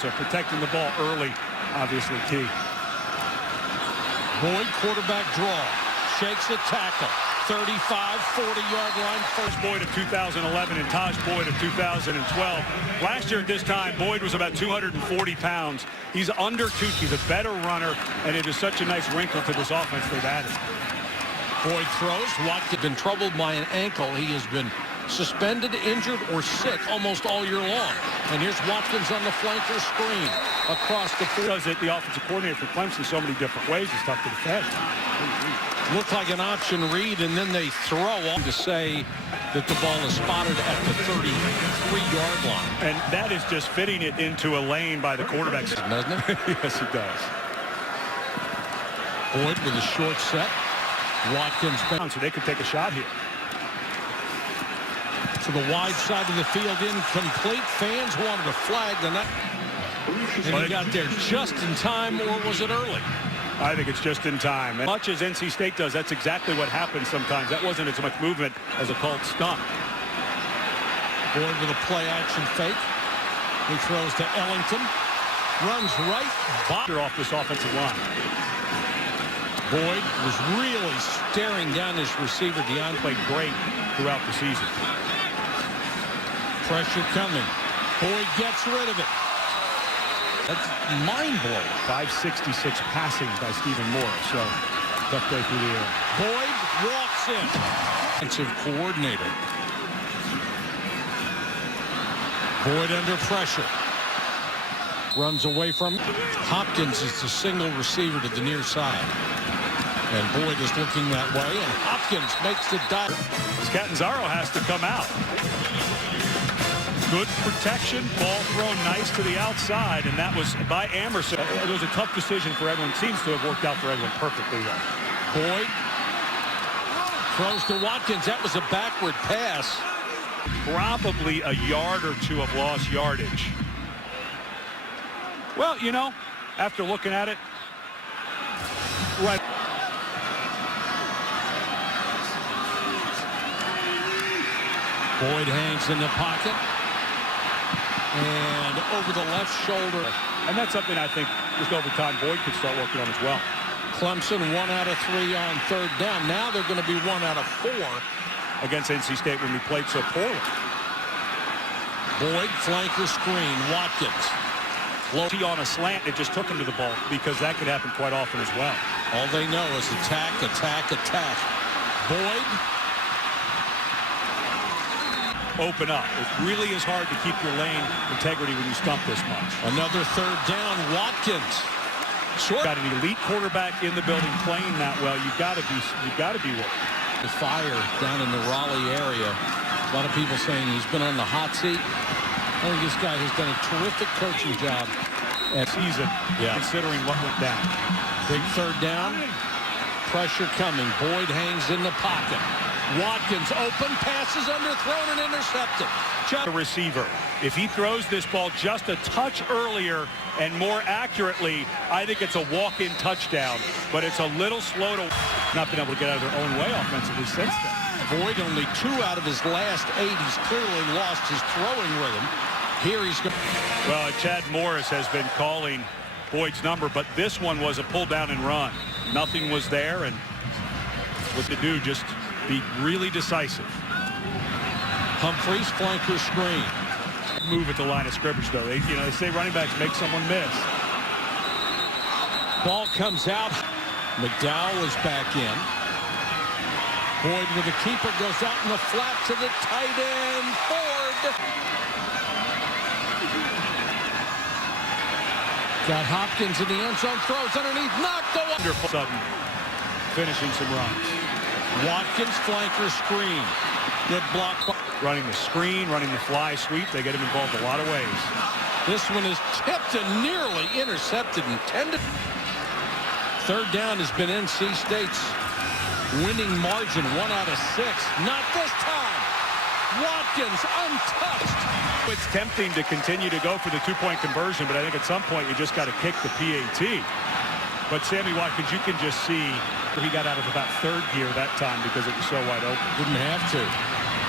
So protecting the ball early, obviously key. Boyd, quarterback draw. Shakes a tackle. 35, 40-yard line. First Boyd of 2011 and Tajh Boyd of 2012. Last year at this time, Boyd was about 240 pounds. He's under 2. He's a better runner, and it is such a nice wrinkle to this offense they've added. Boyd throws. Watkins been troubled by an ankle. He has been suspended, injured, or sick almost all year long. And here's Watkins on the flanker screen across the field. Does it, the offensive coordinator for Clemson, so many different ways. It's tough to defend. Looked like an option read, and then they throw on to say that the ball is spotted at the 33-yard line. And that is just fitting it into a lane by the quarterback. Doesn't it? Yes, it does. Boyd with a short set. Watkins back. So they could take a shot here. To the wide side of the field, incomplete. Fans wanted a flag. And he got there just in time, or was it early? I think it's just in time. As much as NC State does, that's exactly what happens sometimes. That wasn't as much movement as a called stunt. Boyd with a play-action fake. He throws to Ellington. Runs right off this offensive line. Boyd was really staring down his receiver. Deion played great throughout the season. Pressure coming. Boyd gets rid of it. That's mind-blowing. 566 passing by Stephen Moore. So tough day through the air. Boyd walks in. Defensive coordinator. Boyd under pressure. Runs away from it. Hopkins is the single receiver to the near side. And Boyd is looking that way, and Hopkins makes the dive. Catanzaro has to come out. Good protection, ball thrown nice to the outside, and that was by Amerson. It was a tough decision for everyone. Seems to have worked out for everyone perfectly well. Boyd throws to Watkins. That was a backward pass. Probably a yard or two of lost yardage. Well, you know, after looking at it, right. Boyd hangs in the pocket. And over the left shoulder. And that's something I think just over time Boyd could start working on as well. Clemson 1 out of 3 on third down. Now they're going to be 1 out of 4 against NC State when we played so poorly. Boyd flanker screen. Watkins. Low on a slant. It just took him to the ball because that could happen quite often as well. All they know is attack, attack, attack. Boyd. Open up. It really is hard to keep your lane integrity when you stump this much. Another third down. Watkins. Short. Got an elite quarterback in the building playing that well. You've got to be with. The fire down in the Raleigh area. A lot of people saying he's been on the hot seat. I think this guy has done a terrific coaching job at season, considering what went down. Big third down. Pressure coming. Boyd hangs in the pocket. Watkins open, passes underthrown and intercepted. The receiver. If he throws this ball just a touch earlier and more accurately, I think it's a walk-in touchdown. But it's a little slow to not been able to get out of their own way offensively since then. Boyd only 2 out of his last 8. He's clearly lost his throwing rhythm. Here he's going. Well, Chad Morris has been calling Boyd's number, but this one was a pull down and run. Nothing was there, and what to do, just be really decisive. Humphreys flanker screen. Move at the line of scrimmage, though. They say running backs make someone miss. Ball comes out. McDowell is back in. Boyd with the keeper goes out in the flat to the tight end. Ford. Got Hopkins in the end zone. Throws underneath. Knocked away. Wonderful. Sudden finishing some runs. Watkins flanker screen. Good block. Running the screen, running the fly sweep. They get him involved a lot of ways. This one is tipped and nearly intercepted. Intended. Third down has been NC State's winning margin. 1 out of 6. Not this time. Watkins untouched. It's tempting to continue to go for the 2-point conversion, but I think at some point you just got to kick the PAT. But Sammy Watkins, you can just see he got out of about third gear that time because it was so wide open. Didn't have to.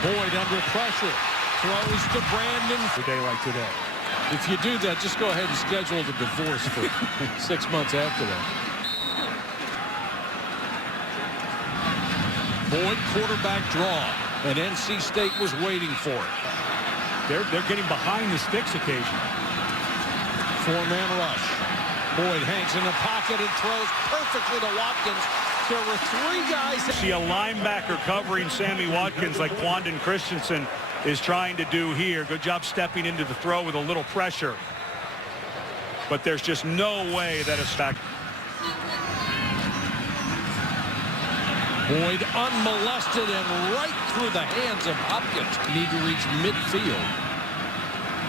Boyd under pressure. Throws to Brandon. A day like today. If you do that, just go ahead and schedule the divorce for 6 months after that. Boyd, quarterback draw, and NC State was waiting for it. They're getting behind the sticks occasionally. Four-man rush. Boyd hangs in the pocket and throws perfectly to Watkins. There were three guys. See a linebacker covering Sammy Watkins like Quandon Christensen is trying to do here. Good job stepping into the throw with a little pressure. But there's just no way that it's back. Boyd unmolested and right through the hands of Hopkins. Need to reach midfield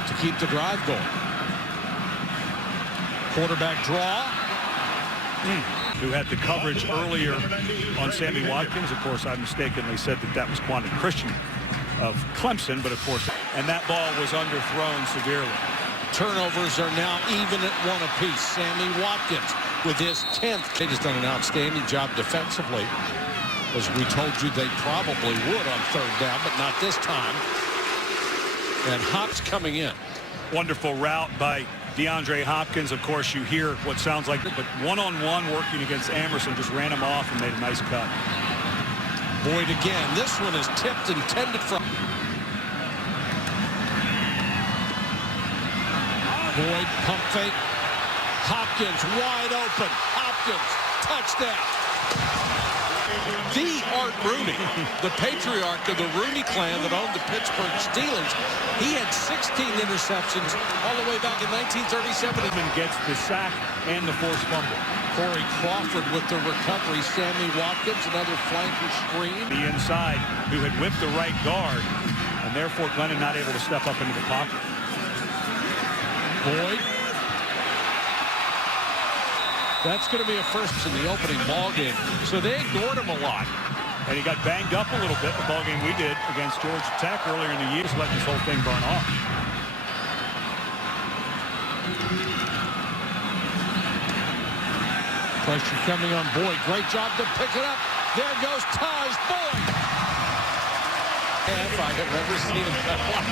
to keep the drive going. Quarterback draw. Who had the coverage earlier on Sammy Watkins. Of course, I mistakenly said that was Quandon Christian of Clemson, but of course, and that ball was underthrown severely. Turnovers are now even at 1 apiece. Sammy Watkins with his 10th. They just done an outstanding job defensively. As we told you, they probably would on 3rd down, but not this time. And Hop's coming in. Wonderful route by DeAndre Hopkins. Of course, you hear what sounds like, but one-on-one working against Amerson, just ran him off and made a nice cut. Boyd again. This one is tipped, intended for. Boyd, pump fake. Hopkins wide open. Hopkins, touchdown. The Art Rooney, the patriarch of the Rooney clan that owned the Pittsburgh Steelers. He had 16 interceptions all the way back in 1937. And gets the sack and the forced fumble. Corey Crawford with the recovery. Sammy Watkins, another flanker screen. The inside, who had whipped the right guard, and therefore Glennon not able to step up into the pocket. Boyd. That's going to be a first in the opening ball game. So they ignored him a lot. And he got banged up a little bit in the ball game we did against Georgia Tech earlier in the year, just letting this whole thing burn off. Pressure coming on Boyd. Great job to pick it up. There goes Tajh Boyd. If I have ever seen him that one.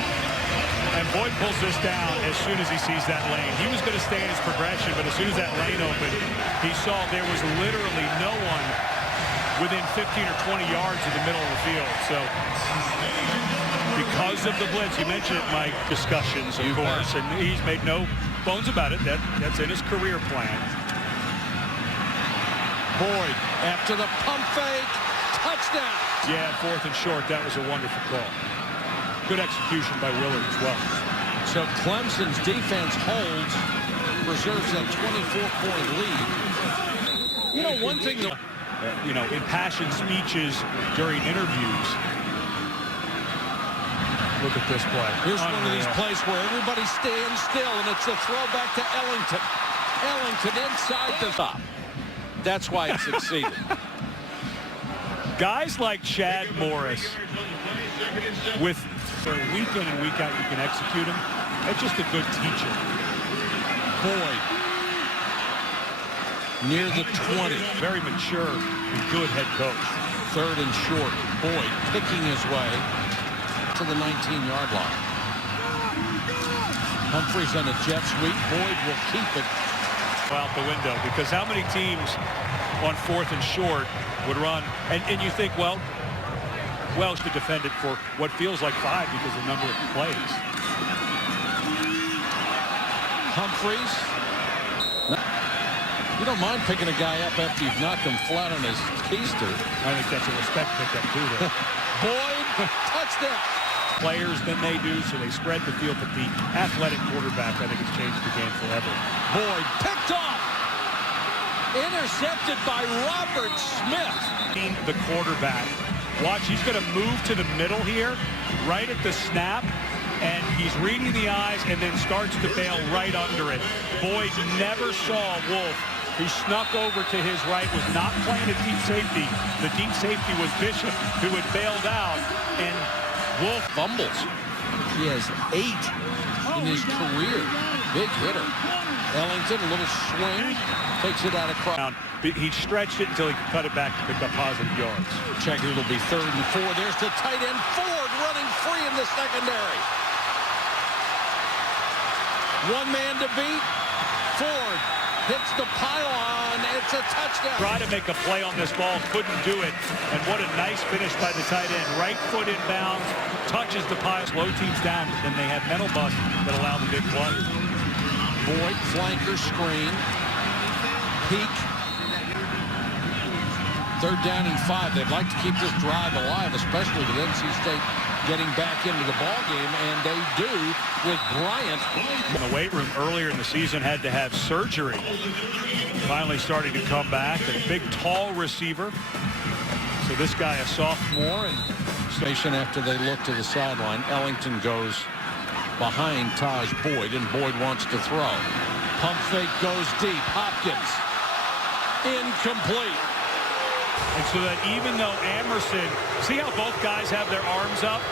And Boyd pulls this down as soon as he sees that lane. He was going to stay in his progression, but as soon as that lane opened, he saw there was literally no one within 15 or 20 yards of the middle of the field. So because of the blitz, you mentioned it, Mike, discussions, of course, and he's made no bones about it. That's in his career plan. Boyd after the pump fake, touchdown. Yeah, 4th and short. That was a wonderful call. Good execution by Willard as well. So Clemson's defense holds, preserves that 24-point lead. You know, one thing that, impassioned speeches during interviews. Look at this play. Here's one of these plays where everybody stands still, and it's a throwback to Ellington. Ellington inside the top. That's why it succeeded. Guys like Chad Morris, with week in and week out, you can execute him. That's just a good teacher. Boyd near the 20. Very mature and good head coach. 3rd and short. Boyd picking his way to the 19-yard line. Humphreys on a jet sweep. Boyd will keep it out the window, because how many teams on 4th and short would run, and you think, well, Welsh to defend it for what feels like 5 because of the number of plays. Humphreys. You don't mind picking a guy up after you've knocked him flat on his keister. I think that's a respect pickup too, though. Boyd, touchdown. Players than they do, so they spread the field, but the athletic quarterback, I think, has changed the game forever. Boyd picked off. Intercepted by Robert Smith. The quarterback. Watch, he's going to move to the middle here, right at the snap, and he's reading the eyes and then starts to bail right under it. Boyd never saw Wolf. He snuck over to his right, was not playing a deep safety. The deep safety was Bishop, who had bailed out, and Wolf fumbles. He has 8 in his career. Big hitter. Ellington, a little swing, takes it out across. He stretched it until he could cut it back to pick up positive yards. Check, it'll be 3rd and 4. There's the tight end Ford running free in the secondary. One man to beat. Ford hits the pylon. It's a touchdown. Try to make a play on this ball, couldn't do it. And what a nice finish by the tight end. Right foot inbounds, touches the pile. Slow teams down, but then they have mental bust that allow the big play. Boyd, flanker screen. Peak. 3rd down and 5. They'd like to keep this drive alive, especially with NC State getting back into the ball game, and they do with Bryant. In the weight room earlier in the season, had to have surgery. Finally starting to come back. A big, tall receiver. So this guy, a sophomore, and Station after they look to the sideline. Ellington goes behind Tajh Boyd, and Boyd wants to throw. Pump fake goes deep. Hopkins. Incomplete. And so that even though Emerson, see how both guys have their arms up?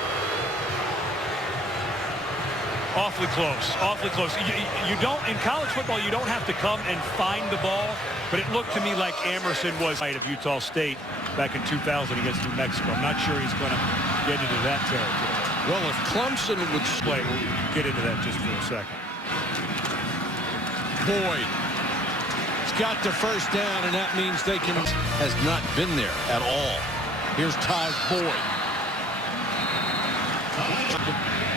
Awfully close, awfully close. You don't, in college football, you don't have to come and find the ball, but it looked to me like Emerson was of Utah State back in 2000 against New Mexico. I'm not sure he's going to get into that territory. Well, if Clemson would Play, we'll get into that just for a second. Boyd. Got the 1st down, and that means they can has not been there at all. Here's Tajh Boyd.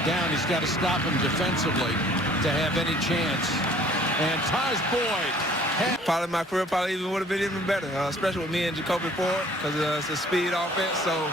Down, he's got to stop him defensively to have any chance. And Tajh Boyd. Probably my career probably even would have been even better, especially with me and Jacoby Ford, because it's a speed offense. So